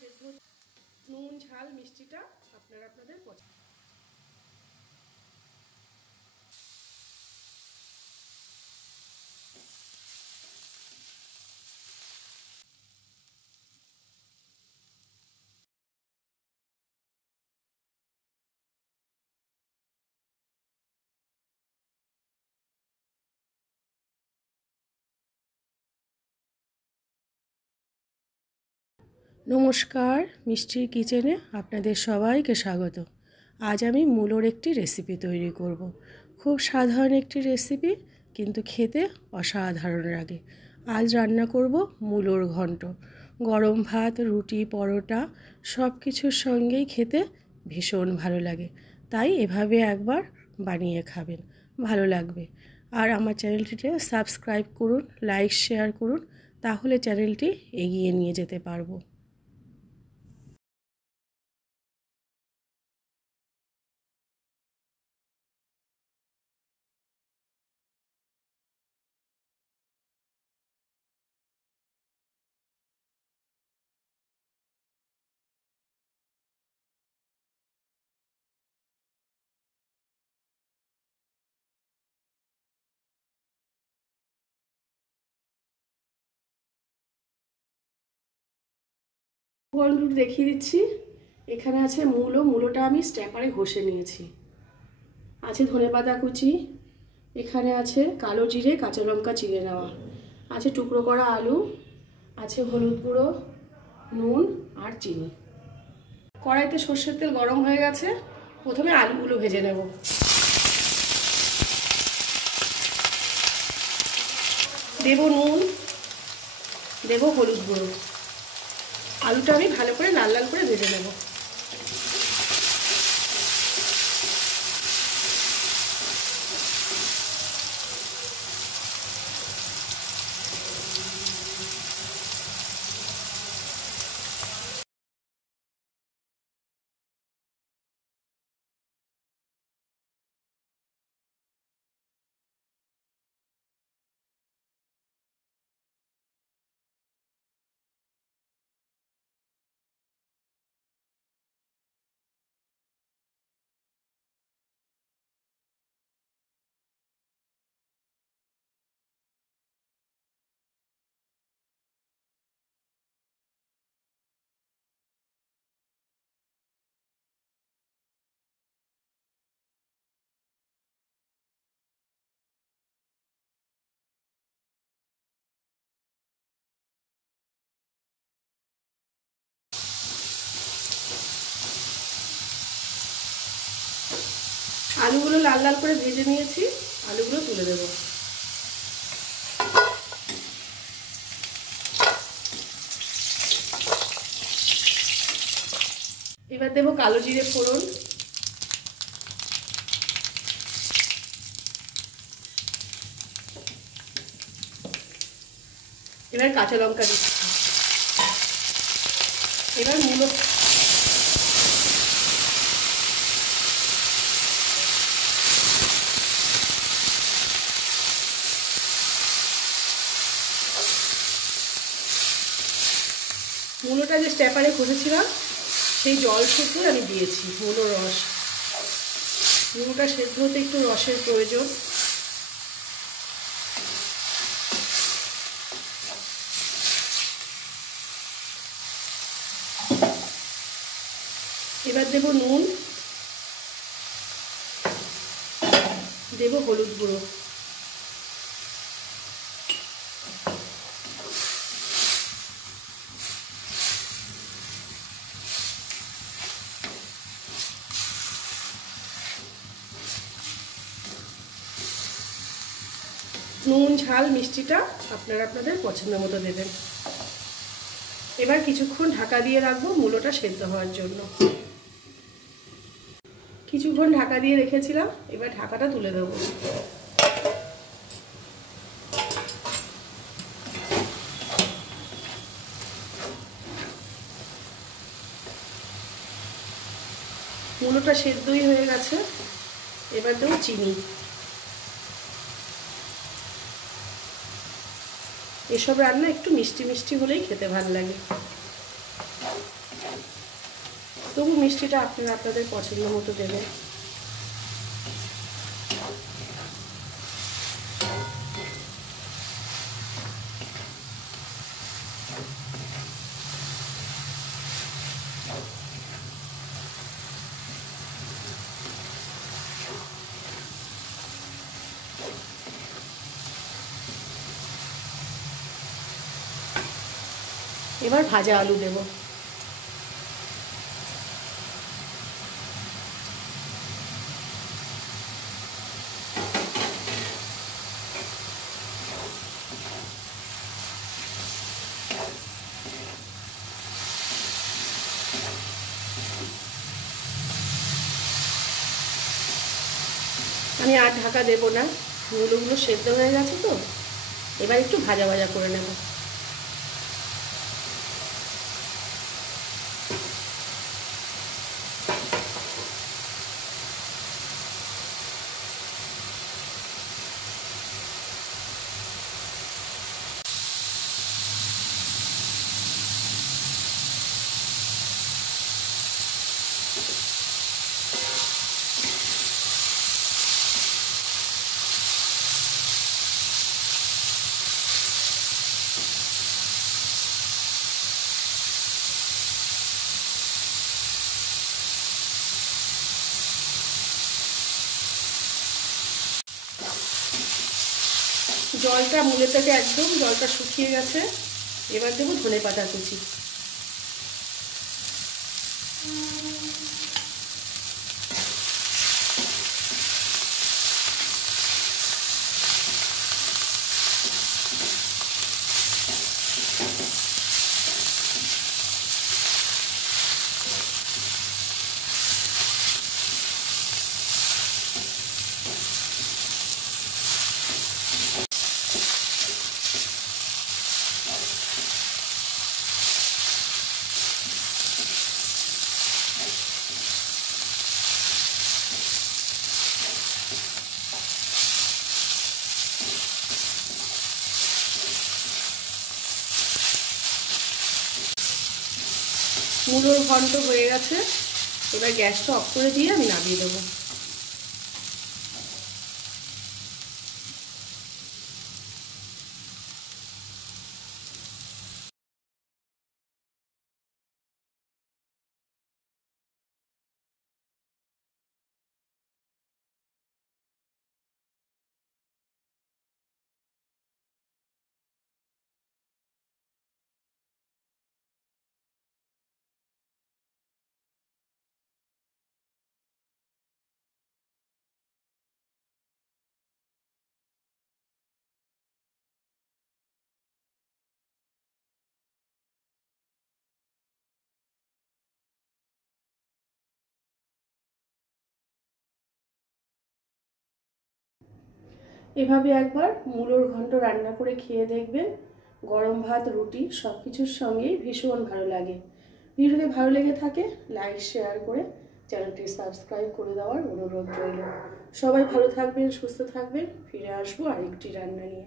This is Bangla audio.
সেদ্ধ নুন ঝাল মিষ্টিটা আপনারা আপনাদের পছন্দ। নমস্কার, মিষ্টির কিচেনে আপনাদের সবাইকে স্বাগত। আজ আমি মূলোর একটি রেসিপি তৈরি করব। খুব সাধারণ একটি রেসিপি, কিন্তু খেতে অসাধারণ লাগে। আজ রান্না করব মূলোর ঘন্ট। গরম ভাত, রুটি, পরোটা সব কিছুর সঙ্গেই খেতে ভীষণ ভালো লাগে। তাই এভাবে একবার বানিয়ে খাবেন, ভালো লাগবে। আর আমার চ্যানেলটিতে সাবস্ক্রাইব করুন, লাইক শেয়ার করুন, তাহলে চ্যানেলটি এগিয়ে নিয়ে যেতে পারবো। উপকরণগুলো দেখিয়ে দিচ্ছি। এখানে আছে মূলোটা আমি স্ট্যাপারে ঘষে নিয়েছি। আছে ধনেপাতা কুচি, এখানে আছে কালো জিরে, কাঁচা লঙ্কা চিড়ে নেওয়া, আছে টুকরো করা আলু, আছে হলুদ গুঁড়ো, নুন আর চিনি। কড়াইতে সর্ষের তেল গরম হয়ে গেছে। প্রথমে আলুগুলো ভেজে নেব। দেব নুন, দেব হলুদ গুঁড়ো। আলুটা আমি ভালো করে লাল লাল করে ভেজে নেব। আলুগুলো লাল লাল করে ভেজে নিয়েছি, আলুগুলো তুলে দেব। এবার দেব কালো জিরে ফোড়ন, এবার কাঁচা লঙ্কা দিচ্ছি। এবার মূলো মূলোটা যে স্ট্যাপারে ঘষেছিলাম সেই জল শুকিয়ে আমি দিয়েছি মূলোর রস। মূলোটা সেদ্ধ হতে একটু রসের প্রয়োজন। এবার দেব নুন, দেব হলুদ গুঁড়ো, নুন ঝাল মিষ্টিটা আপনারা আপনাদের পছন্দ মতো দেবেন। এবার কিছুক্ষণ ঢাকা দিয়ে রাখবো মূলোটা সেদ্ধ হওয়ার জন্য। কিছুক্ষণ ঢাকা দিয়ে রেখেছিলাম, এবার ঢাকাটা তুলে দেব। মূলোটা সেদ্ধই হয়ে গেছে। এবার দেব চিনি। এসব রান্না একটু মিষ্টি মিষ্টি হলেই খেতে ভালো লাগে। তবু মিষ্টিটা আপনারা আপনাদের পছন্দ মতো দেবেন। এবার ভাজা আলু দেব। আমি আর ঢাকা দেব না, মূলগুলো সেদ্ধ হয়ে গেছে তো। এবার একটু ভাজা ভাজা করে নেব। জলটা মূলে থেকে একদম জলটা শুকিয়ে গেছে। এবার দেবো ধনেপাতা কুচি। মূলোর ঘন্ট হয়ে গেছে। এবার গ্যাসটা অফ করে দিয়ে আমি নামিয়ে দেবো। এভাবে একবার মূলোর ঘন্ট রান্না করে খেয়ে দেখবেন। গরম ভাত, রুটি সব কিছুর সঙ্গেই ভীষণ ভালো লাগে। ভিডিওটি ভালো লেগে থাকে লাইক শেয়ার করে চ্যানেলটি সাবস্ক্রাইব করে দেওয়ার অনুরোধ রইল। সবাই ভালো থাকবেন, সুস্থ থাকবেন। ফিরে আসবো আরেকটি রান্না নিয়ে।